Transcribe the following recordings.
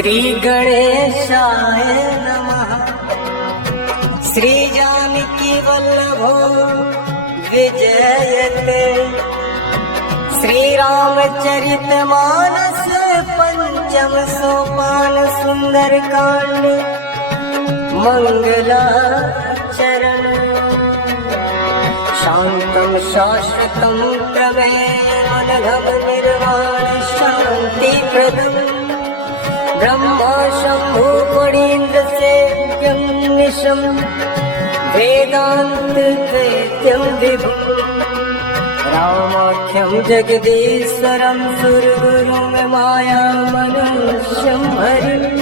श्री गणेशाय नमः। श्री जानकी वल्लभो विजयते। श्री रामचरितमानस पंचम सोपान सुंदर कांड मंगलाचरण। शांतं शाश्वतं प्रमेयमनघं निर्वाण शांतिप्रदम् ब्रह्मा शंभु फणीन्द्र सेव्यं निशं वेदांत द्वैत्यं विभुम् रामाख्यं जगदीश्वरं सुरगुरुं मायामनुष्यं हरिम्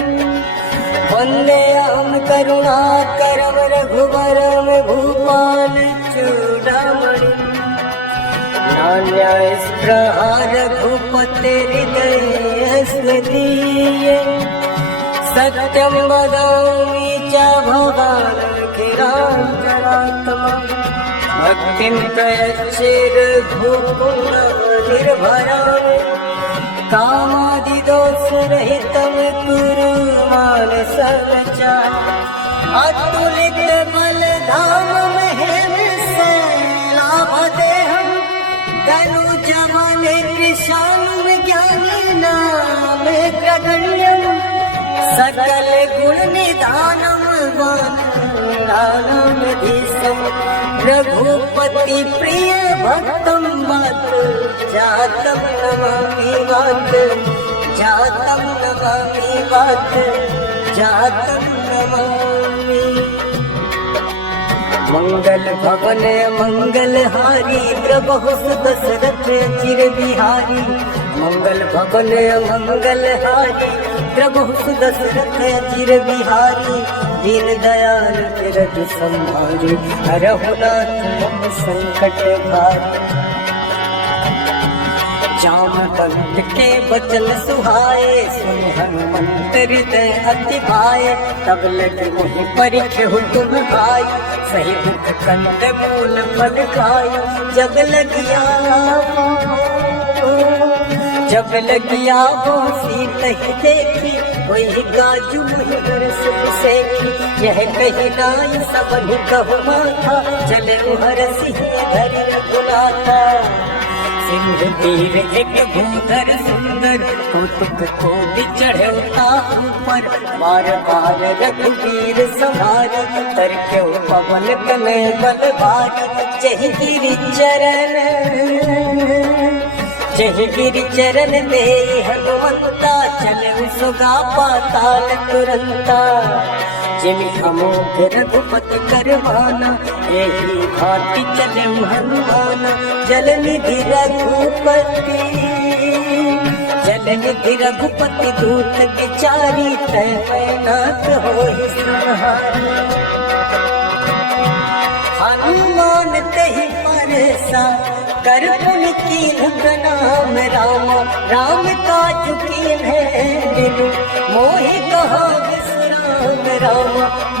वन्देऽहं करुणाकरं रघुवरं भूपालचूडामणिम्। नान्यास्पृहा रघुपतिर्हृदयस्मदीये सत्यं वदामि च भवानखिलान्तरात्मा। भक्तिं प्रयच्छ रघुपुङ्गवनिर्भरामि कामादिदोषरहितं कुरु मानसं। अतुलित बलधाम महेन्द्रसेनापतेऽहं तनुजवन कृशानं ज्ञानिनामेकगण्यं सकल गुणनिधानं वानराणामधीशं रघुपति प्रिय भक्तं मातु जातं नमामि मातु जातं नमामि मातु जातं नमामि। मंगल भवन मंगल हारी प्रभु दशरथ चिर बिहारी। मंगल भवन मंगल हारी प्रभु दशरथ चिर बिहारी। दीन दयाल तिरथ संहारी हरहु नाथ मम संकट भारी। जामवंत के बचन सुहाए सुन हनुमंत हृदय अति भाए। तब लगे मोहि परिखेहु तुम भाई सही दुख कंद मूल फल खाए। जब लगिया वो सीत ही देखी वही गाजू वही बरस सेखी। यह कही नाई सबनि कहु माथा चले हरसि धरि रघुनाथा। सिंह तीर एक भूधर सुंदर कौतुक को चढ़े ऊपर। बार बार रघुवीर संहार तरक्यो पवन कनय बल भारी। जय गिरि चरण दे हनुमंता चले सुगा पाताल तुरंता। जिमि अमोघ रघुपति करवाना यही भांति चले हनुमाना। जल निधि रघुपति दूत बिचारी तय मैनाक होहि संहारी। हनुमान तेहि परसा कर पुन कीन्ह प्रणाम राम। राम काज कीन्ह बिनु मोहि कहा विश्राम राम।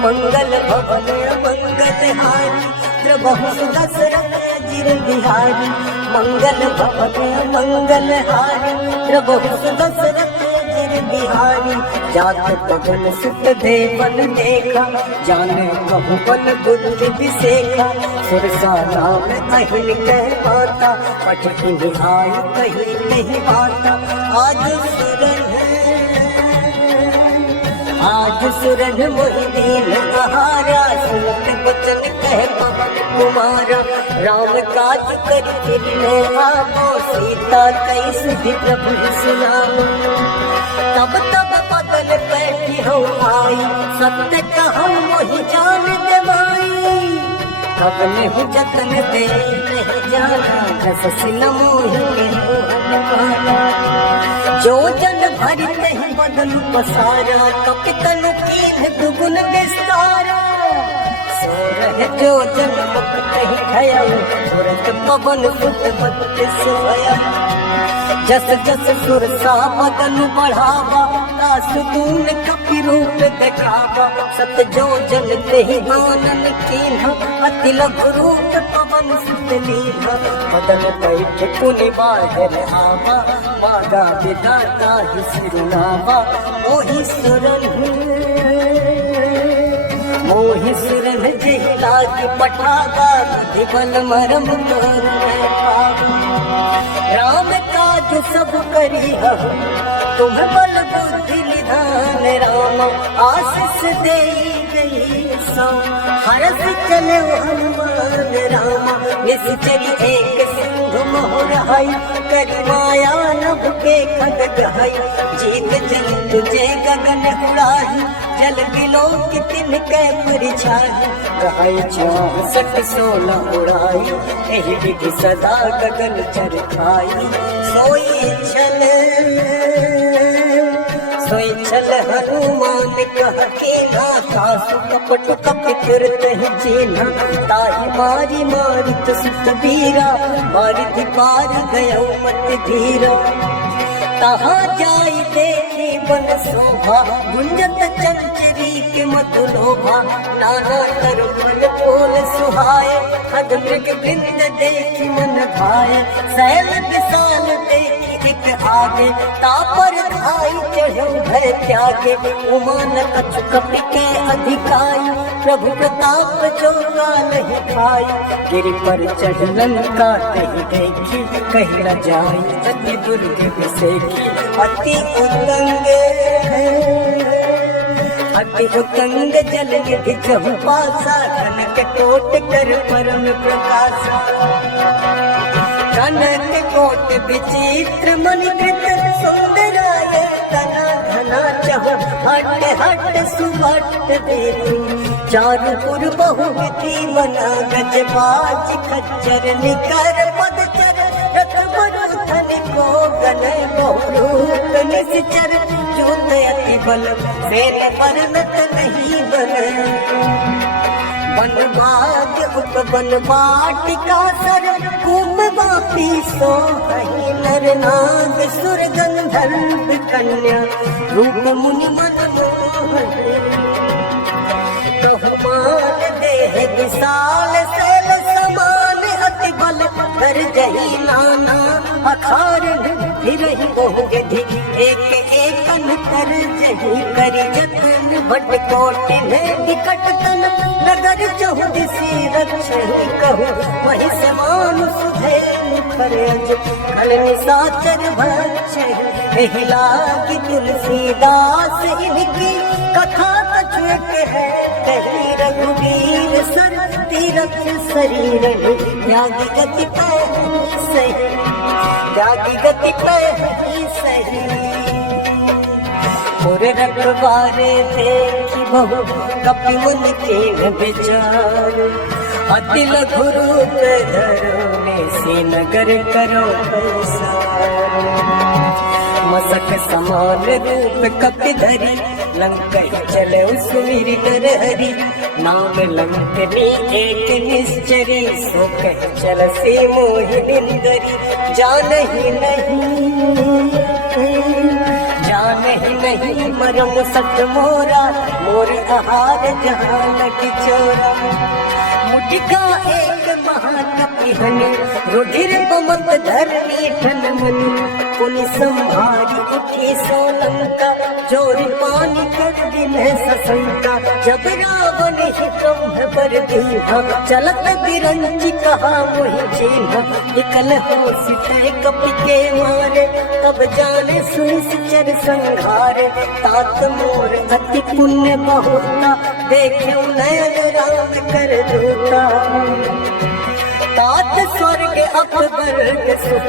मंगल भवन मंगल हारी प्रभु दशरथ चिर बिहारी। मंगल भवन मंगल हारी प्रभु दशरथ चिर बिहारी। जात पवन सुत देवन देखा जाने बहु बल बुद्धि विसेखा। सुरसा नाम अहिन कह माता पठ निहाय कही नहीं माता। आज सुरन मोहि दीन आहारा सुनत बचन कह पवन कुमारा। राम काज करि फिरने आवो सीता कई सुधि प्रभु सुनाओ। तब बदल बैठी हो आई सत्य कहूँ मोहि जान दे माई। तब नहीं जतन दे नहीं जाना जस न मोहि हनुमाना। जो जन भरि तहि बदन पसारा कपि तनु कीन्ह दुगुन विस्तारा। सो रह जो जन मुख तहि भयउ तुरत पवन सुत बत सोया। जस जस सुरसा बदन बढ़ावा दासु दून कपि रूप देखावा। सत जो जन तेहि आनन कीन्हा अति लघु रूप पवन सुत लीन्हा। बदन बैठ पुनि बाढ़ आवा मागा विदाता ही सिरुनावा मोहि सुरन जहिला की पठागा दिवन मरम कर राम काज सब करी तुम बल बुद्धि निधान राम आशीष दे गई सो हरस चले हनुमान राम निश्चरी एक सिंधु मोहर हई करी माया नभ के खग गहई जीत जल तुझे गगन उड़ाही जल बिलो की तिन के परिछाई कहई 64 उड़ाई एहि विधि सदा गगन चर खाई सोई छल हनुमान कह के ना सासु कपट कपित ही चीन्हा ताही मारी मारित सुत बीरा मारित पार गयो मत धीरा तहाँ जाई देखी बन शोभा गुंजत चंचरी के मधुलोभा नाना कर फल फूल सुहाए खग मृग वृंद देखी मन भाए सैल विशाल देखी एक आगे तापर धाई चढ़ो भय त्यागे उमान कछु कपि के अधिकाई प्रभु प्रताप जो नहीं खाई गिरि पर चढ़लन का कही देखी कही न जाई अति दुर्ग विसेखी अति उतंग जल निधि जहु पासा कनक कोट कर परम प्रकाशा कनक कोट विचित्र मणिकृत सुंदराय तना धना चहु हट हट सुभट देतु चारुपुर बहुविधि मना गजबाज खच्चर निकर पदचर रथ मरुधन को गन बहुरूप निश्चर चूत अति बल मेरे वर्णत नहीं बन बनभाग उपवन वाटिका सर कुंभ वापी सो नर नाग सुर गंधर्व कन्या रूप मुनि मन मोहन कहमान देह विशाल शैल समान अति बल कर जही नाना अखार फिर ही बहुविधि एक एक अंतर जही करी जतन भट कोटि में विकट तन नगर चहुदिसी रक्षहि कहु वही समान सुधे परज कल निसाचर भक्षहि एहि लागी तुलसीदास इनकी कथा कछुक है कही रघुवीर सर तीरथ शरीर त्यागी गति पैही सही त्यागी गति पैही सही और रखवारे देखी बहु कपि मुन के विचार अति लघु रूप धरो से नगर करो मसक समान रूप कपि धरी लंक चले सुवीर नर हरि नाम लंकनी एक निश्चरी सो कह चल से मोहि निंदरी जानहि नहीं मरम सत मोरा मोर आहार जहाँ लग चोरा मुटिका एक महाकपि हनि रुधिर बमत धरनी ठन मनि पुनि संभारी उठी सोलंका जोरी पानी कर दिन सशंका जब रावण ही ब्रह्म पर दीहा चलत बिरंची कहा मोहि जीहा निकल हो सितय कपि के मारे तब जाने सुनिश्चर संघारे तात मोर अति पुण्य बहुता देख्यो नयन राम कर दूता तात स्वर्ग अपवर्ग सुख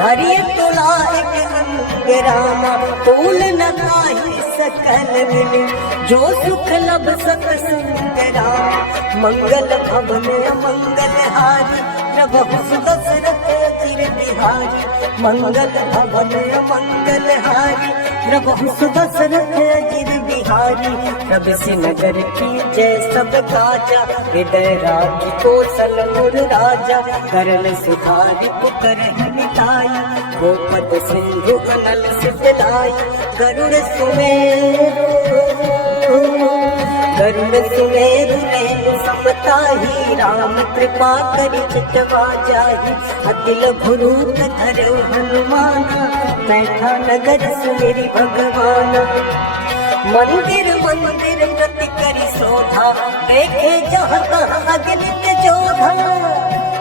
धरिय तुला एक अंग रामा तूल न काही सकल मिले जो सुख लब सत संग राम मंगल भवन मंगल हारी प्रभु सुदशरथ चिर बिहारी मंगल भवन मंगल हारी प्रभु सुदशरथ चिर बिहारी प्रभु से नगर की जय सब काजा हृदय राखी कौशल मुर राजा करल सुधारी पुकर निताई गोपद सिंधु अनल सिद्धलाई गरुड़ सुमेरु रेणु समताही राम कृपा करि चितवा जाहि अति लघु रूप धरऊ हनुमाना बैठा नगर सुमेरी भगवान। मंदिर मंदिर प्रति करी शोधा, देखे जहाँ तहाँ अगणित जोधा।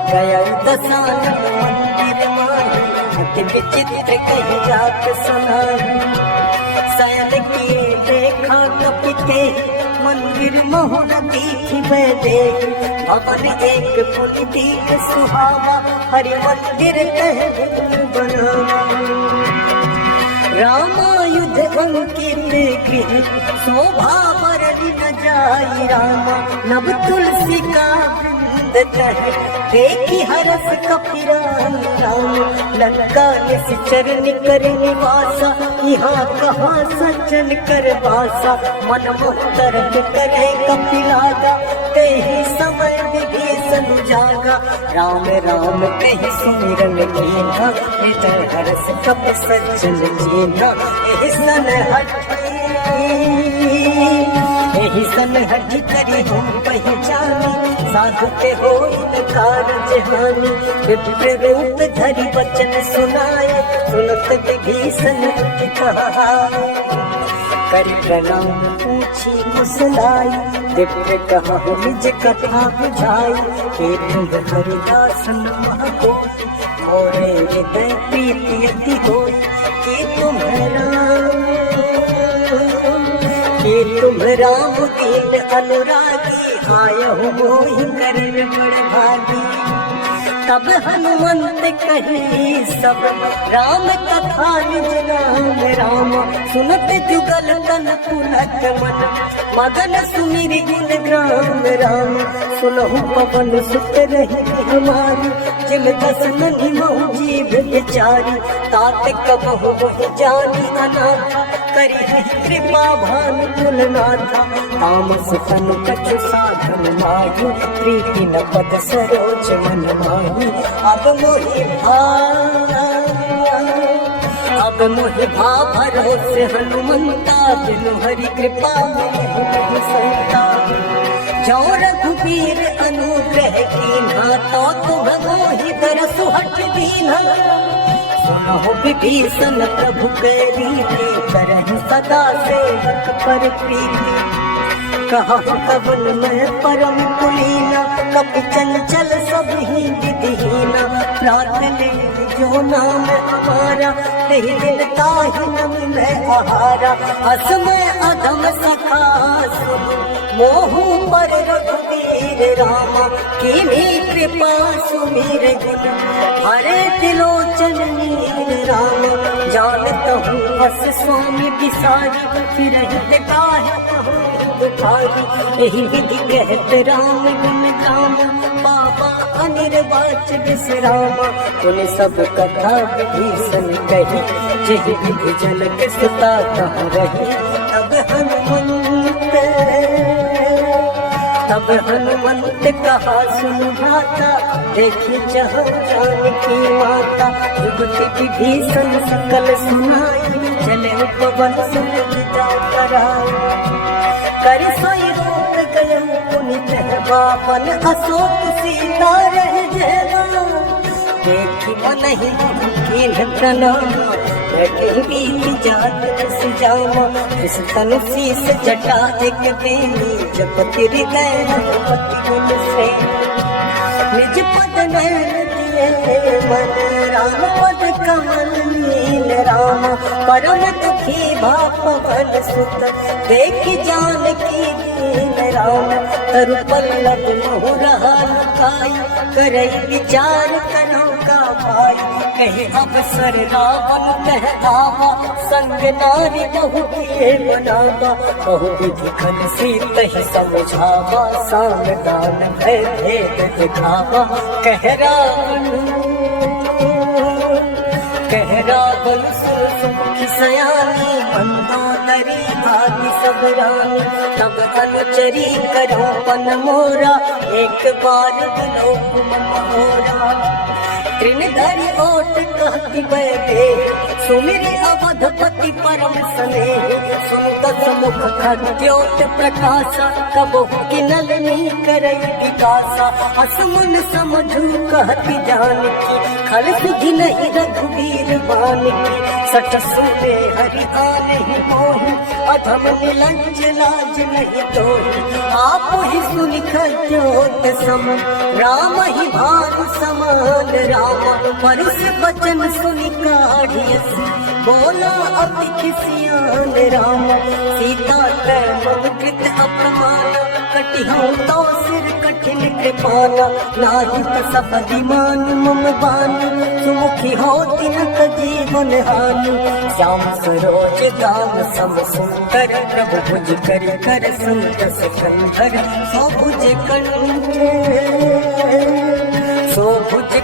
गया दशानन मंदिर माही, अति विचित्र कही जात सुनाई। शयन किए देखा कपिते, मंदिर मोहन दीखी बैदे। भवन एक पुनि दीख सुहावा, हरि मंदिर कह बनावा। रामायुध अंकित गृह, शोभा बरली न जाई रामा। नव तुलसी का वृंद कह, देखी हरस कपिराई राम। लंका निश्चर निकर निवासा, यहाँ कहाँ सज्जन कर वासा। मन मुक्तर करे कपिलागा, तेहि समय विभीषण जागा। राम राम कहि सुमिरन कीन्हा, हृदय हरष कप सज्जन कीन्हा। एहि सन हठि करि हम पहचानी, साधु के होई कारज हानि। विप्र रूप धरि वचन सुनाए, सुनत विभीषण कहाए। करि प्रणाम पूछी कुशलाई, दिव्य कहा निज कथा बुझाई। हे तुम हरिदासन महाकोटि, मोरे हृदय प्रीति अति होई। कि तुम राम दीन अनुरागी, आयहु मोहि करन बड़ भागी। तब हनुमंत कही सब, राम कथा निज नाम राम। सुनत जुगल तन पुलक मन, मगन सुमिरि गुण ग्राम राम। सुनहु पवन सुत रही हमारी, जिम दस ननि महु जीव बिचारी। तात कबहु मोहि जानी अनाथा, करी कृपा भानु कुलनाथा। तामस तनु कछु साधन माही, प्रीति न पद सरोज मन माही। अब मोहि भा भरोसे हनुमंता, बिनु हरि कृपा मोहि संता। जो रघुबीर अनुग्रह कीन्हा, तो तुम मोहि दरसु हठ दीन्हा। सुनहु विभीषण प्रभु के रीति, करहि सदा सेवक पर प्रीति। कहु कवन मैं परम कुलीना, कपि चंचल सब ही विधिहीना। प्रार्थने जो नाम हमारा, तेहि दिन ताहि न मिलै आहारा। असमय अधम सखा सुन, मोहु पर रघुवीर रामा। कीन्ही कृपा सुमिर गुण, हरे त्रिलोचन नीर रामा। जानत हूँ बस स्वामी बिसारी, फिरहित काहे कहूँ दुखारी। एहि विधि कहत राम गुण गामा, पापा अनिर्वाच विश्रामा। पुनि सब कथा विभीषण कही, जेहि विधि जनक सुता कहाँ रही। तब हनुमंत कहा सुनु भ्राता, देखी जहाँ जानकी माता। युवति विभीषण सकल सुनाई, चले पवन सुत विदा कराई। कर सोई रूप गयौ पुनित बापन, अशोक सीता रह जयवा। देखी मनहि कीन्ह प्रणाम, बीती जात जस जामा। इस तनु शीस जटा एक बेनी, जपति हृदय रघुपति गुण से। निज पद नयन दिए मन, राम पद कमल नील रामा। परम दुखी भा पवन सुत, देखि जानकी दीन राम। तरु पल्लव मोहु रहा लुकाई, करई विचार करो का भाई। कहे अवसर रावण कह आवा, संग नारी बहु किए बनावा। बहु विधि खन सीतहि समझावा, साम दान भय भेद दिखावा। कह रावण सुमुखी सयानी, मंदोदरी भाति सब रानी। तब अनुचरी करो पन मोरा, एक बार विलोक मन मोरा। तृणधरि ओट कहति बैठे, सुमिरि अवधपति परम स्नेह। सुन दसमुख खद्योत प्रकाशा कबो किनलनी करई विकासा असमन समझू कहती जानकी खल सुधि नहीं रघुवीर बानकी सठ सुने हरि आने ही मोहि अधम निलंज लाज नहीं तोहि आप ही सुनि खद्योत सम राम ही भानु समान राम परुष वचन सुनि काढ़ियस बोला अति खिसियान राम सीता तै मम कृत अपमान कटिहूँ तो सिर कठिन कृपाना नाही त सब दिमान मम बान सुमुखी हो तिनक जीवन हानि श्याम सरोज दाम सम सुंदर प्रभु भुज कर कर संतस कंधर सो भुज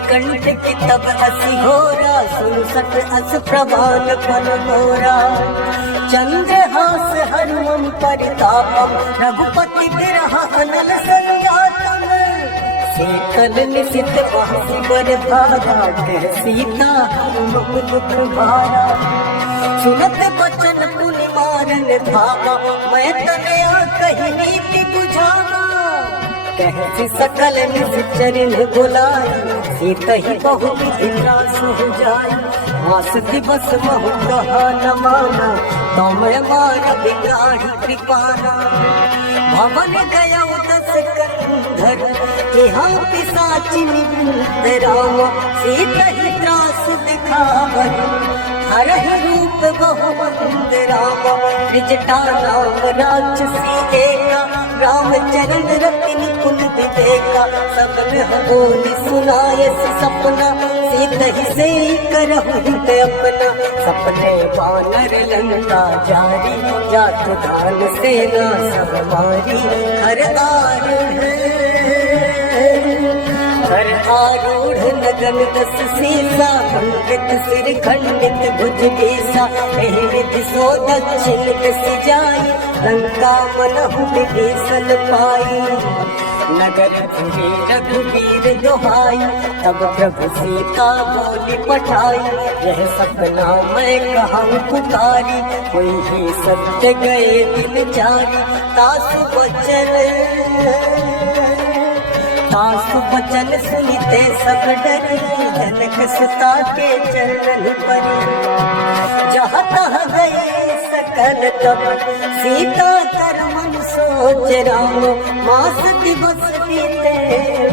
कंठ की तब असी होरा सुन सत अस प्रभान फल मोरा चंद्रहास हनुमं परितापम रघुपति बिरह अनल संयातम शीतल निशित वासी बर धारा सीता हनुमं दुख भारा सुनत बचन पुनि मारन धामा मैं तनया कही नीति बुझावा कहती सकल निश्चरण बुलाई सीत ही बहुत निराश हो जाए मास दिवस महु कहा न माना तो मैं मार बिगाड़ी कृपाना भवन गया दस कंधर यहाँ पिशाची निवृत्त राम सीत ही त्रास दिखावर हर रूप बहुवंद राम विजटा नाम राक्षसी एका राम चरण रतिन कुल विवेका सबन बोली सुनाय सपना सीत ही से करहु हित अपना सपने वानर लंका जारी जात धान सेना सब मारी घर आरूढ़ नगन दस सीसा पंडित सिर खंडित भुज बेसा एहि विधि सो दक्षिण दिस जाई लंका मनहु विभीषण पाई नगर फिरे रघुवीर दोहाई तब प्रभु सीता बोली पठाई यह सपना मैं कहूँ पुकारी कोई ही सत्य गए दिन जारी तासु बचन सुनिते सब डरी जनक सुता के चरण परी जहाँ तहाँ गए सकल तब सीता कर मन सोच राम मास दिवस बीते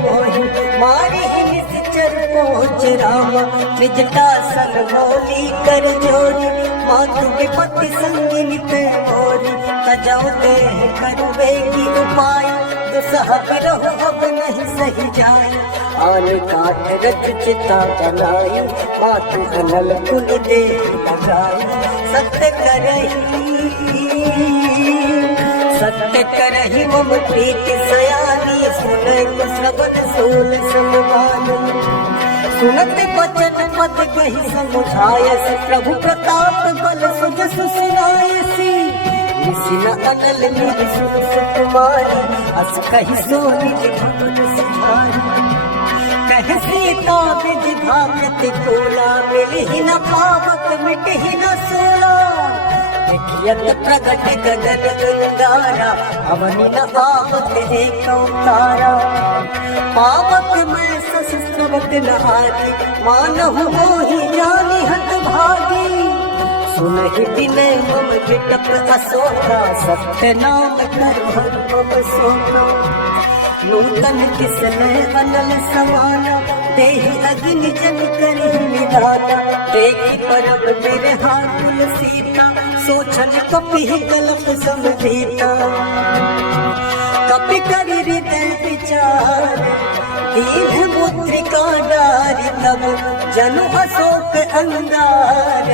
मोहि मारी निश्चर पहुँच राम त्रिजटा सन बोली कर जोरी मातु विपत्ति संगिनी पे मोरी तजाओ देह करवेगी उपाय दुसह बिरह अब नहीं सही जाए आन काट रच चिता बनाई मातु अनल कुल दे लगाई सत्य करही मम प्रीति सयानी सुन श्रवण सोल समवानी सुनत बचन पद कही समुझायस प्रभु प्रताप बल सुजस सुनायसी निसिन अनल निधि सुन सुकुमारी अस कही सोनी भवन सिधारी कह सीता विधि भागत कोला मिलहि न पावक मिटहि न सोला देखियत प्रगट गगन अंगारा अवनि न आवत है कौतारा पावक मैं सस्त्रवत नहारी मानहु मोहि जानी हत भागी सुनहि विनय मम विटप अशोका सत्य नाम कर मम सोना नूतन किसने अनल समाना देहि अग्नि जन करि निदाना देखि परम बिरहा कुल सीता सोचन कपि गलप समझीता कपि करि हृदय विचार दीन मुद्रिका डारि तब जनु अशोक अंगार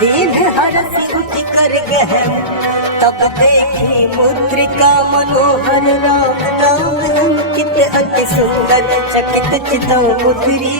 दीन हरसि उठि कर गहन तब देखी मुद्रिका मनोहर राम नाम अंकित अति सुंदर चकित चितौ मुद्री